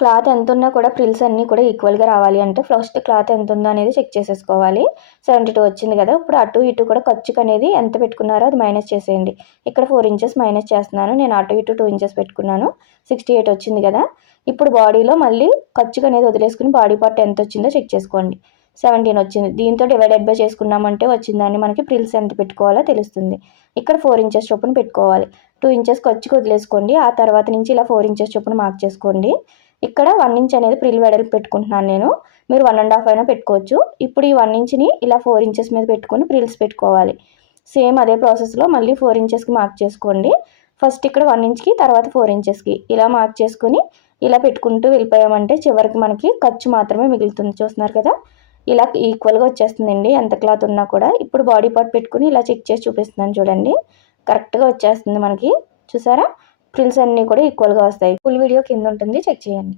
Cloth ఎంత ఉన్నా కూడా ప్రిల్స్ అన్నీ కూడా ఈక్వల్గా రావాలి అంటే ఫస్ట్ క్లాత్ ఎంత ఉందో అనేది చెక్ చేసేసుకోవాలి. సెవెంటీ టూ వచ్చింది కదా ఇప్పుడు అటు ఇటు కూడా ఖర్చుకు అనేది ఎంత పెట్టుకున్నారో అది మైనస్ చేసేయండి. ఇక్కడ ఫోర్ ఇంచెస్ మైనస్ చేస్తున్నాను నేను అటు ఇటు టూ ఇంచెస్ పెట్టుకున్నాను సిక్స్టీ ఎయిట్ వచ్చింది కదా. ఇప్పుడు బాడీలో మళ్ళీ ఖర్చుకు అనేది వదిలేసుకుని బాడీ పార్ట్ ఎంత వచ్చిందో చెక్ చేసుకోండి. సెవెంటీన్ వచ్చింది. దీంతో డివైడెడ్ బై చేసుకున్నామంటే వచ్చిందని మనకి ప్రిల్స్ ఎంత పెట్టుకోవాలో తెలుస్తుంది. ఇక్కడ ఫోర్ ఇంచెస్ చొప్పున పెట్టుకోవాలి. టూ ఇంచెస్ ఖర్చుకు వదిలేసుకోండి. ఆ తర్వాత నుంచి ఇలా ఫోర్ ఇంచెస్ చొప్పున మార్క్ చేసుకోండి. ఇక్కడ వన్ ఇంచ్ అనేది ప్రిల్ వెడల్పు పెట్టుకుంటున్నాను నేను. మీరు వన్ అండ్ హాఫ్ అయినా పెట్టుకోవచ్చు. ఇప్పుడు ఈ వన్ ఇంచ్ని ఇలా ఫోర్ ఇంచెస్ మీద పెట్టుకొని ప్రిల్స్ పెట్టుకోవాలి. సేమ్ అదే ప్రాసెస్లో మళ్ళీ ఫోర్ ఇంచెస్కి మార్క్ చేసుకోండి. ఫస్ట్ ఇక్కడ వన్ ఇంచ్కి తర్వాత ఫోర్ ఇంచెస్కి ఇలా మార్క్ చేసుకుని ఇలా పెట్టుకుంటూ వెళ్ళిపోయామంటే చివరికి మనకి ఖర్చు మాత్రమే మిగులుతుంది. చూస్తున్నారు కదా? ఇలా ఈక్వల్గా వచ్చేస్తుందండి. ఎంత క్లాత్ ఉన్నా కూడా. ఇప్పుడు బాడీ పార్ట్ పెట్టుకుని ఇలా చెక్ చేసి చూపిస్తున్నాను చూడండి. కరెక్ట్గా వచ్చేస్తుంది మనకి. చూసారా? ప్రిల్స్ అన్నీ కూడా ఈక్వల్గా వస్తాయి. ఫుల్ వీడియో కింద ఉంటుంది. చెక్ చేయండి.